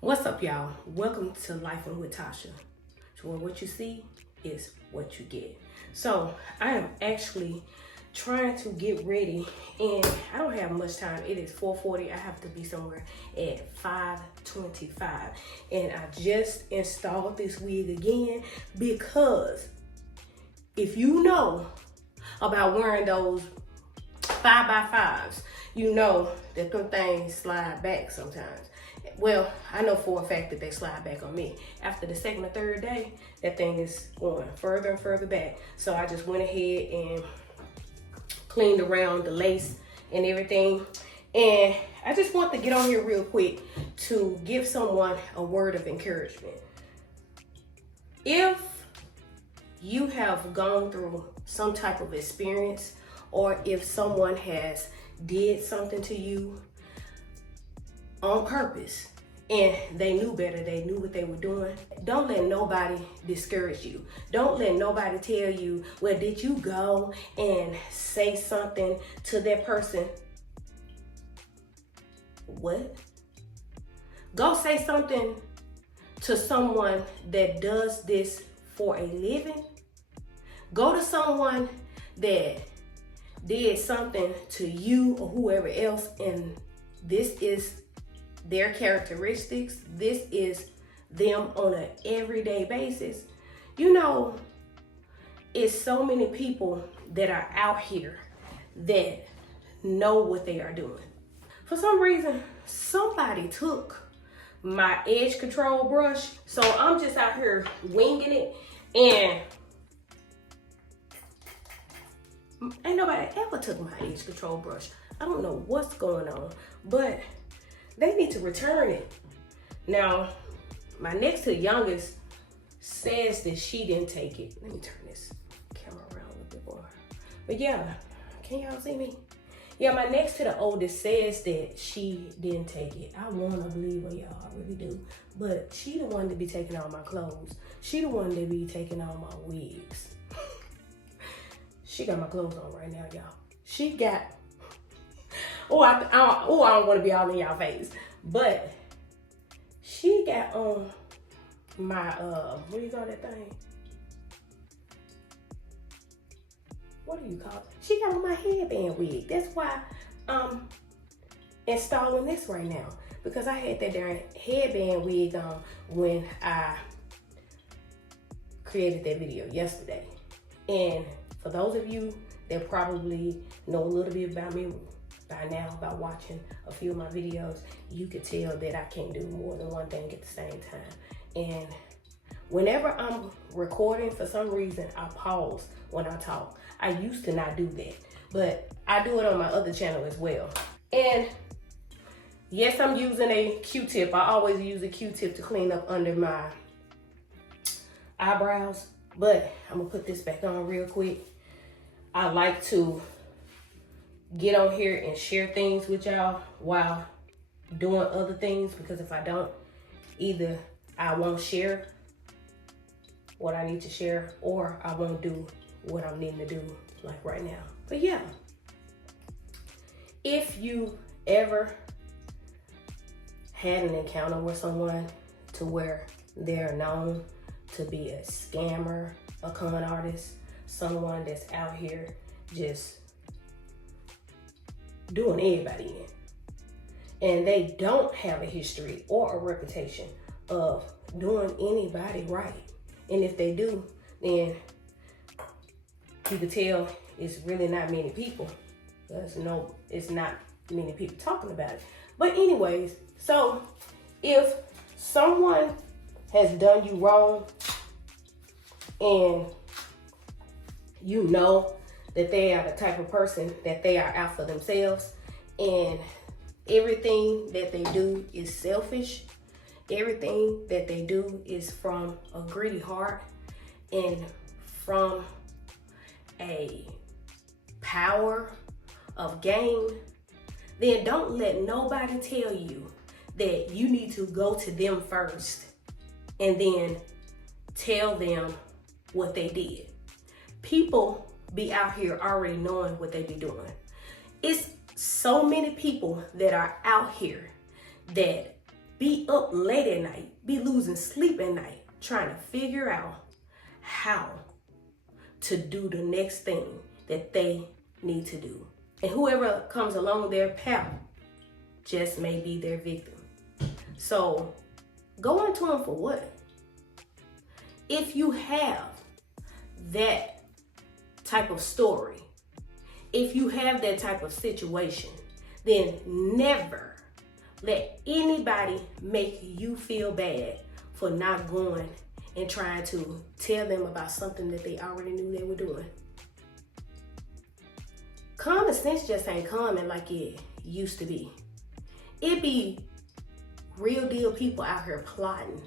What's up, y'all? Welcome to Life with Tasha, to where what you see is what you get. So I am actually trying to get ready, and I don't have much time. It is 4:40. I have to be somewhere at 5:25, and I just installed this wig again because if you know about wearing those 5x5s, you know that them things slide back sometimes. Well, I know for a fact that they slide back on me. After the second or third day, that thing is going further and further back. So I just went ahead and cleaned around the lace and everything. And I just want to get on here real quick to give someone a word of encouragement. If you have gone through some type of experience, or if someone has did something to you on purpose and they knew better, they knew what they were doing, don't let nobody discourage you. Don't let nobody tell you, well, did you go and say something to that person? What? Go say something to someone that does this for a living. Go to someone that did something to you or whoever else, and this is their characteristics. This is them on an everyday basis. You know, it's so many people that are out here that know what they are doing. For some reason, somebody took my edge control brush, so I'm just out here winging it, and ain't nobody ever took my edge control brush. I don't know what's going on, but they need to return it. Now, my next to youngest says that she didn't take it. Let me turn this camera around a little bit more. But yeah, can y'all see me? Yeah, my next to the oldest says that she didn't take it. I want to believe her, y'all, I really do. But she the one to be taking all my clothes. She the one to be taking all my wigs. She got my clothes on right now, y'all. She got, I don't want to be all in y'all face, but she got on my, what do you call that thing? What do you call it? She got on my headband wig. That's why I'm installing this right now, because I had that darn headband wig on when I created that video yesterday. And for those of you that probably know a little bit about me by now, about watching a few of my videos, you could tell that I can't do more than one thing at the same time. And whenever I'm recording, for some reason, I pause when I talk. I used to not do that, but I do it on my other channel as well. And yes, I'm using a Q-tip. I always use a Q-tip to clean up under my eyebrows, but I'm gonna put this back on real quick. I like to get on here and share things with y'all while doing other things, because if I don't, either I won't share what I need to share, or I won't do what I'm needing to do, like right now. But yeah, if you ever had an encounter with someone to where they're known to be a scammer, a con artist, someone that's out here just doing everybody in, and they don't have a history or a reputation of doing anybody right, and if they do, then you can tell it's really not many people. It's not many people talking about it. But anyways, so if someone has done you wrong and you know that they are the type of person that they are out for themselves, and everything that they do is selfish, everything that they do is from a greedy heart and from a power of gain, then don't let nobody tell you that you need to go to them first and then tell them what they did. People be out here already knowing what they be doing. It's so many people that are out here that be up late at night, be losing sleep at night, trying to figure out how to do the next thing that they need to do. And whoever comes along their path just may be their victim. So go into them for what? If you have that type of story, if you have that type of situation, then never let anybody make you feel bad for not going and trying to tell them about something that they already knew they were doing. Common sense just ain't common like it used to be. It be real deal people out here plotting.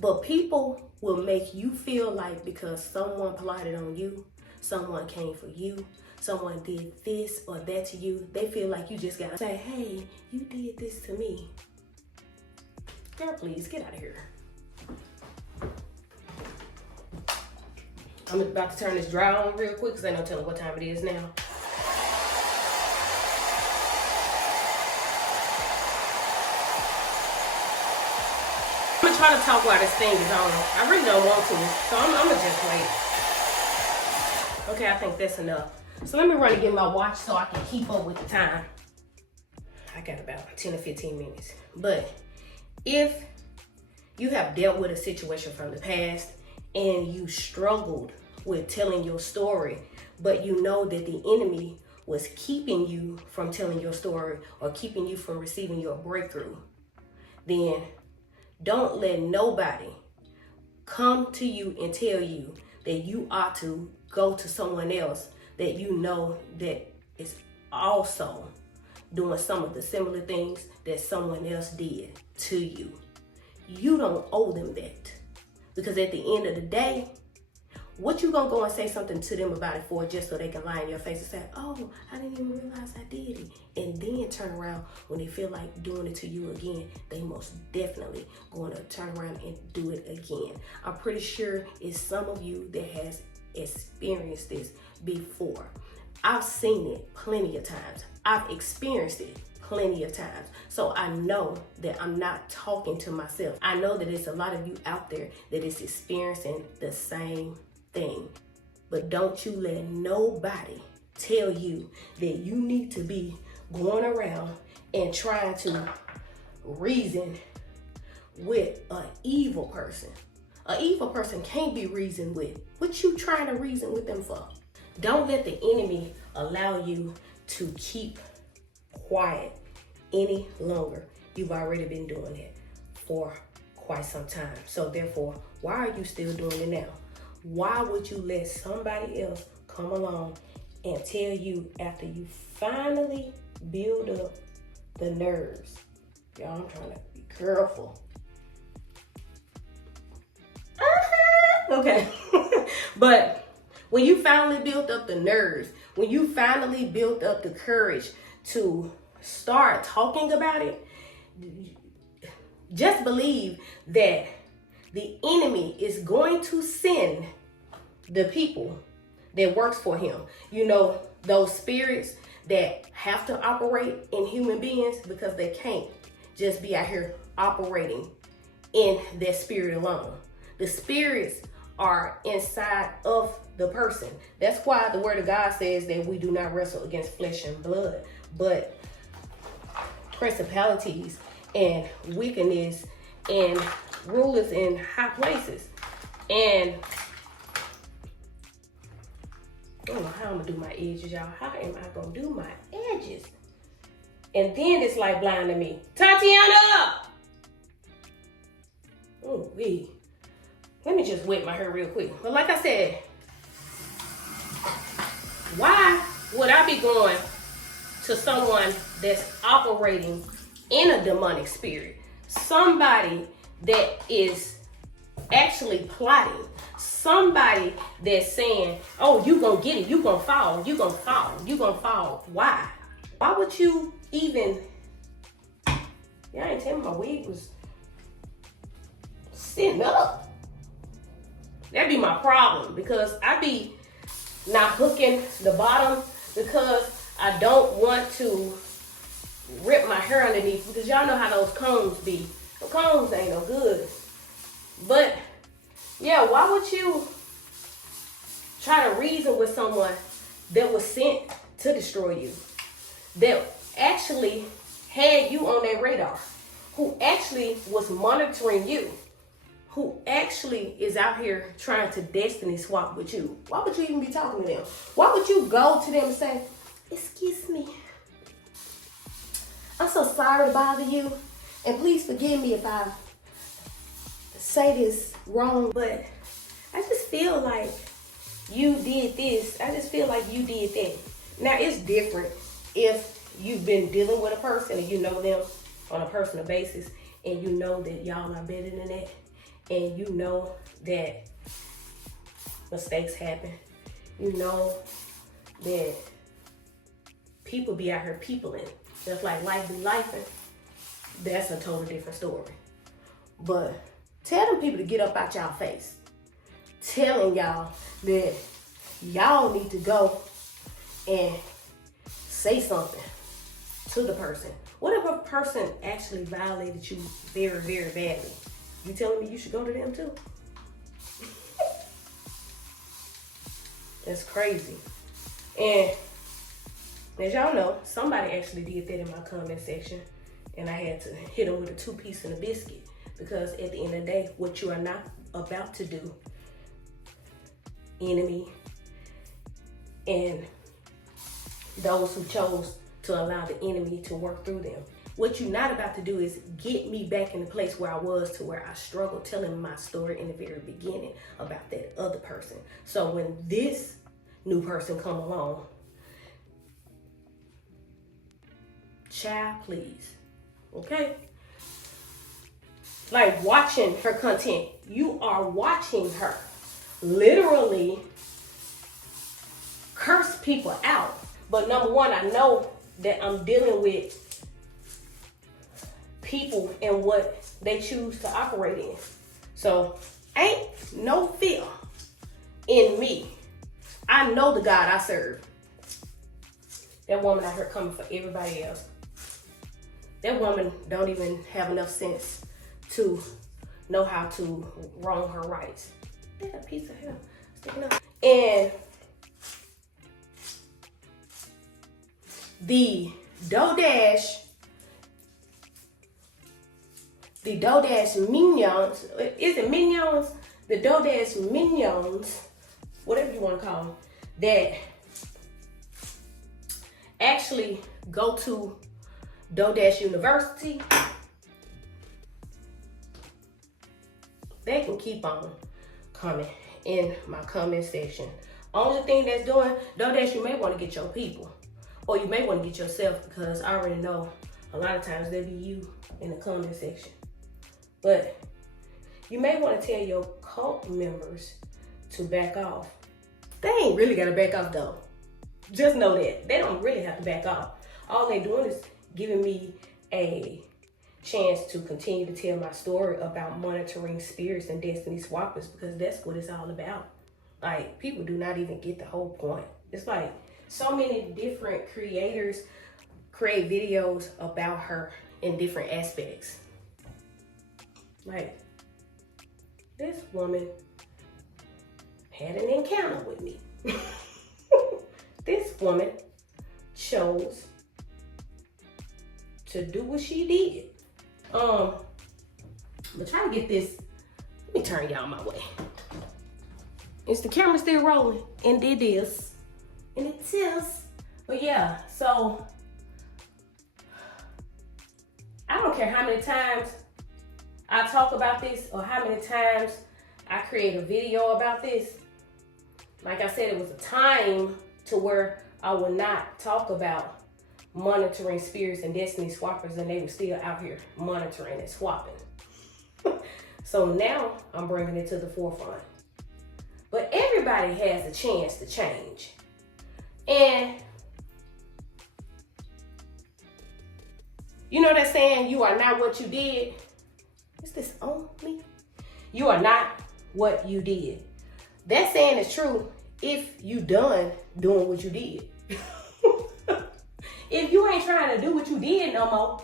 But people will make you feel like because someone plotted on you, someone came for you, someone did this or that to you, they feel like you just gotta say, hey, you did this to me. Girl, please get out of here. I'm about to turn this dry on real quick because I ain't no telling what time it is now. I'm gonna try to talk while this thing is on. I really don't want to, so I'm gonna just wait. Okay, I think that's enough. So let me run and get my watch so I can keep up with the time. I got about 10 or 15 minutes. But if you have dealt with a situation from the past and you struggled with telling your story, but you know that the enemy was keeping you from telling your story or keeping you from receiving your breakthrough, then don't let nobody come to you and tell you that you ought to go to someone else that you know that is also doing some of the similar things that someone else did to you. You don't owe them that. Because at the end of the day, what you gonna go and say something to them about it for just so they can lie in your face and say, oh, I didn't even realize I did it. And then turn around when they feel like doing it to you again, they most definitely going to turn around and do it again. I'm pretty sure it's some of you that has experienced this before. I've seen it plenty of times. I've experienced it plenty of times. So I know that I'm not talking to myself. I know that there's a lot of you out there that is experiencing the same thing. But don't you let nobody tell you that you need to be going around and trying to reason with an evil person. An evil person can't be reasoned with. What you trying to reason with them for? Don't let the enemy allow you to keep quiet any longer. You've already been doing it for quite some time. So therefore, why are you still doing it now? Why would you let somebody else come along and tell you after you finally build up the nerves? Y'all, I'm trying to be careful. Okay. But when you finally built up the nerves, when you finally built up the courage to start talking about it, just believe that the enemy is going to send the people that works for him. You know, those spirits that have to operate in human beings because they can't just be out here operating in that spirit alone. The spirits are inside of the person. That's why the word of God says that we do not wrestle against flesh and blood, but principalities and wickedness and rulers in high places. And I don't know how I'm gonna do my edges, y'all. How am I gonna do my edges? And then it's like blind to me. Tatiana! Oh, wee. Let me just wet my hair real quick. But like I said, why would I be going to someone that's operating in a demonic spirit? Somebody that is actually plotting. Somebody that's saying, oh, you gonna get it, you gonna fall, you gonna fall, you gonna fall. Why? Why would you even, y'all ain't tell me my wig was sitting up. That'd be my problem, because I be not hooking the bottom because I don't want to rip my hair underneath, because y'all know how those combs be. The combs ain't no good. But yeah, why would you try to reason with someone that was sent to destroy you, that actually had you on their radar, who actually was monitoring you, who actually is out here trying to destiny swap with you? Why would you even be talking to them? Why would you go to them and say, excuse me, I'm so sorry to bother you, and please forgive me if I say this wrong, but I just feel like you did this. I just feel like you did that. Now, it's different if you've been dealing with a person and you know them on a personal basis, and you know that y'all are better than that, and you know that mistakes happen. You know that people be out here peopling. Just like life be lifing. That's a totally different story. But tell them people to get up out y'all face. Telling y'all that y'all need to go and say something to the person. What if a person actually violated you very, very badly? You telling me you should go to them too? That's crazy. And as y'all know, somebody actually did that in my comment section, and I had to hit them with a 2-piece and a biscuit, because at the end of the day, what you are not about to do, enemy and those who chose to allow the enemy to work through them, what you're not about to do is get me back in the place where I was, to where I struggled telling my story in the very beginning about that other person. So when this new person come along, child, please, okay? Like watching her content, you are watching her literally curse people out. But number one, I know that I'm dealing with people and what they choose to operate in. So ain't no fear in me. I know the God I serve. That woman out here coming for everybody else. That woman don't even have enough sense to know how to wrong her rights. Look at that piece of hair sticking out. And the Dodash minions, is it minions? The Dodash minions, whatever you want to call them, that actually go to Dodash University, they can keep on coming in my comment section. Only thing that's doing, Dodash, you may want to get your people, or you may want to get yourself, because I already know a lot of times they be you in the comment section. But you may want to tell your cult members to back off. They ain't really got to back off though. Just know that. They don't really have to back off. All they doing is giving me a chance to continue to tell my story about monitoring spirits and destiny swappers, because that's what it's all about. Like, people do not even get the whole point. It's like so many different creators create videos about her in different aspects. Like, this woman had an encounter with me. This woman chose to do what she did. I'm trying to get this. Let me turn y'all my way. Is the camera still rolling? And it is. And it is. But yeah, so I don't care how many times I talk about this or how many times I create a video about this. Like I said, it was a time to where I would not talk about monitoring spirits and destiny swappers, and they were still out here monitoring and swapping. So now I'm bringing it to the forefront. But everybody has a chance to change. And you know that saying, you are not what you did? Is this on me? You are not what you did. That saying is true if you done doing what you did. If you ain't trying to do what you did no more,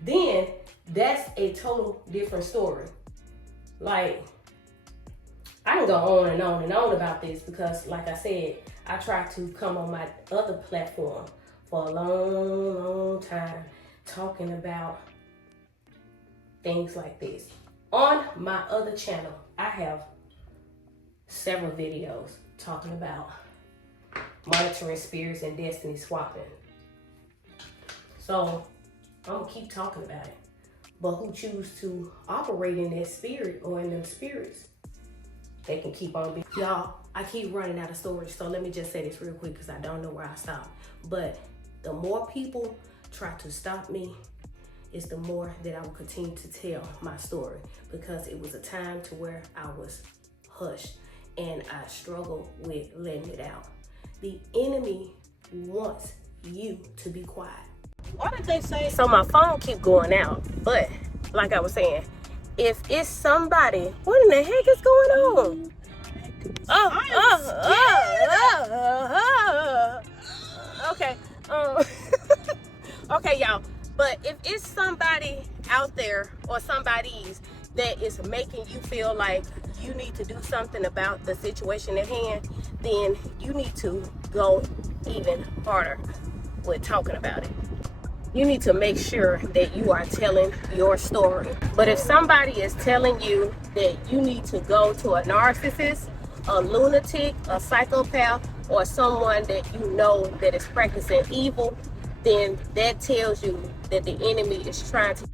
then that's a total different story. Like, I can go on and on and on about this because, like I said, I tried to come on my other platform for a long, long time talking about things like this. On my other channel, I have several videos talking about monitoring spirits and destiny swapping. So I'm gonna keep talking about it. But who choose to operate in that spirit or in them spirits, they can keep on being. Y'all, I keep running out of storage, so let me just say this real quick because I don't know where I stop. But the more people try to stop me, is the more that I will continue to tell my story, because it was a time to where I was hushed and I struggled with letting it out. The enemy wants you to be quiet. Why did they say? So my phone keep going out, but like I was saying, if it's somebody, what in the heck is going on? Okay. Okay, y'all. But if it's somebody out there or somebody's that is making you feel like you need to do something about the situation at hand, then you need to go even harder with talking about it. You need to make sure that you are telling your story. But if somebody is telling you that you need to go to a narcissist, a lunatic, a psychopath, or someone that you know that is practicing evil, then that tells you that the enemy is trying to